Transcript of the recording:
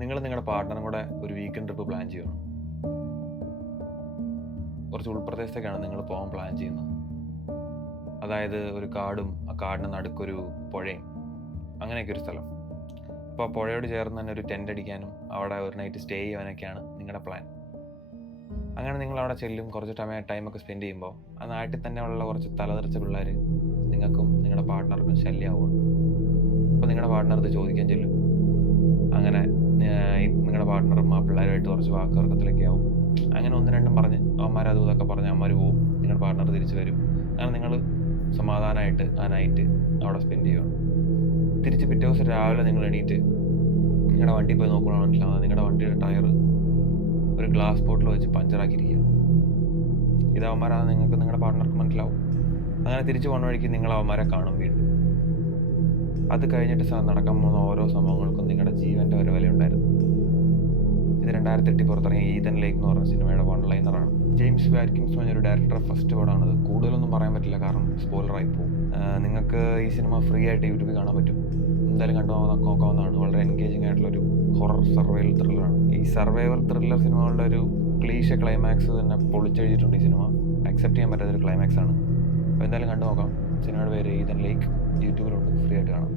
നിങ്ങളുടെ പാർട്ട്ണറും കൂടെ ഒരു വീക്കെൻഡ് ട്രിപ്പ് പ്ലാൻ ചെയ്യണം. കുറച്ച് ഉൾപ്രദേശത്തേക്കാണ് നിങ്ങൾ പോകാൻ പ്ലാൻ ചെയ്യുന്നത്. അതായത് ഒരു കാടും ആ കാടിന് നടുക്കൊരു പുഴയും അങ്ങനെയൊക്കെ ഒരു സ്ഥലം. അപ്പോൾ ആ പുഴയോട് ചേർന്ന് തന്നെ ഒരു ടെൻ്റ് അടിക്കാനും അവിടെ ഒരു നൈറ്റ് സ്റ്റേ ചെയ്യാനൊക്കെയാണ് നിങ്ങളുടെ പ്ലാൻ. അങ്ങനെ നിങ്ങൾ അവിടെ ചെല്ലും. കുറച്ച് ടൈമൊക്കെ സ്പെൻഡ് ചെയ്യുമ്പോൾ ആ നാട്ടിൽ തന്നെ ഉള്ള കുറച്ച് തലതെറിച്ച പിള്ളേർ നിങ്ങൾക്കും നിങ്ങളുടെ പാർട്ട്ണർക്കും ശല്യമാവുകയാണ്. അപ്പോൾ നിങ്ങളുടെ പാർട്ട്ണർ ഇത് ചോദിക്കാൻ ചെല്ലും. അങ്ങനെ നിങ്ങളുടെ പാർട്ട്ണറും ആ പിള്ളേരുമായിട്ട് കുറച്ച് വാക്കുതർക്കത്തിലൊക്കെ ആവും. അങ്ങനെ ഒന്നും രണ്ടും പറഞ്ഞ് അവന്മാരതും ഇതൊക്കെ പറഞ്ഞ് അവന്മാർ പോവും. നിങ്ങളുടെ പാർട്ട്ണർ തിരിച്ച് വരും. അങ്ങനെ നിങ്ങൾ സമാധാനമായിട്ട് ആ നൈറ്റ് അവിടെ സ്പെൻഡ് ചെയ്യുകയാണ്. തിരിച്ച് പിറ്റേ ദിവസം രാവിലെ നിങ്ങൾ എണീറ്റ് നിങ്ങളുടെ വണ്ടി പോയി നോക്കുകയാണെന്ന് മനസ്സിലാവുന്നത് നിങ്ങളുടെ വണ്ടിയുടെ ടയർ ഒരു ഗ്ലാസ് ബോട്ടിൽ വെച്ച് പഞ്ചറാക്കിയിരിക്കുകയാണ്. ഇത് അവന്മാരാണെന്ന് നിങ്ങൾക്ക് നിങ്ങളുടെ പാർട്ട്ണർക്ക് മനസ്സിലാവും. അങ്ങനെ തിരിച്ച് പോകുന്ന വഴിക്ക് നിങ്ങൾ അവന്മാരെ കാണും വീണ്ടും. അത് കഴിഞ്ഞിട്ട് നടക്കാൻ പോകുന്ന ഓരോ സംഭവങ്ങൾക്കും നിങ്ങളുടെ ജീവൻ്റെ ഒരു വിലയുണ്ടായിരുന്നു. ഇത് 2008 പുറത്തിറങ്ങിയ ഈതൻ ലേക്ക് എന്ന് പറഞ്ഞ സിനിമയുടെ വൺലൈനറാണ്. ജെയിംസ് വാറ്റ്കിൻസ് പറഞ്ഞൊരു ഡയറക്ടറുടെ ഫസ്റ്റ് പടമാണത്. കൂടുതലൊന്നും പറയാൻ പറ്റില്ല, കാരണം സ്പോയിലറായി പോകും. നിങ്ങൾക്ക് ഈ സിനിമ ഫ്രീ ആയിട്ട് യൂട്യൂബിൽ കാണാൻ പറ്റും. എന്തായാലും നോക്കാവുന്നതാണ്. വളരെ എൻഗേജിങ് ആയിട്ടുള്ളൊരു ഹൊറർ സർവൈവൽ ത്രില്ലറാണ്. ഈ സർവൈവൽ ത്രില്ലർ സിനിമകളുടെ ഒരു ക്ലീശ ക്ലൈമാക്സ് തന്നെ പൊളിച്ചെഴുതിയിട്ടുണ്ട് ഈ സിനിമ. അക്സെപ്റ്റ് ചെയ്യാൻ പറ്റാത്തൊരു ക്ലൈമാക്സ് ആണ്. അപ്പോൾ എന്തായാലും കണ്ടു നോക്കാം. സിനിമയുടെ പേര് ഈതൻ ലേക്ക്. യൂട്യൂബിലുണ്ട്, ഫ്രീ ആയിട്ട് കാണാം.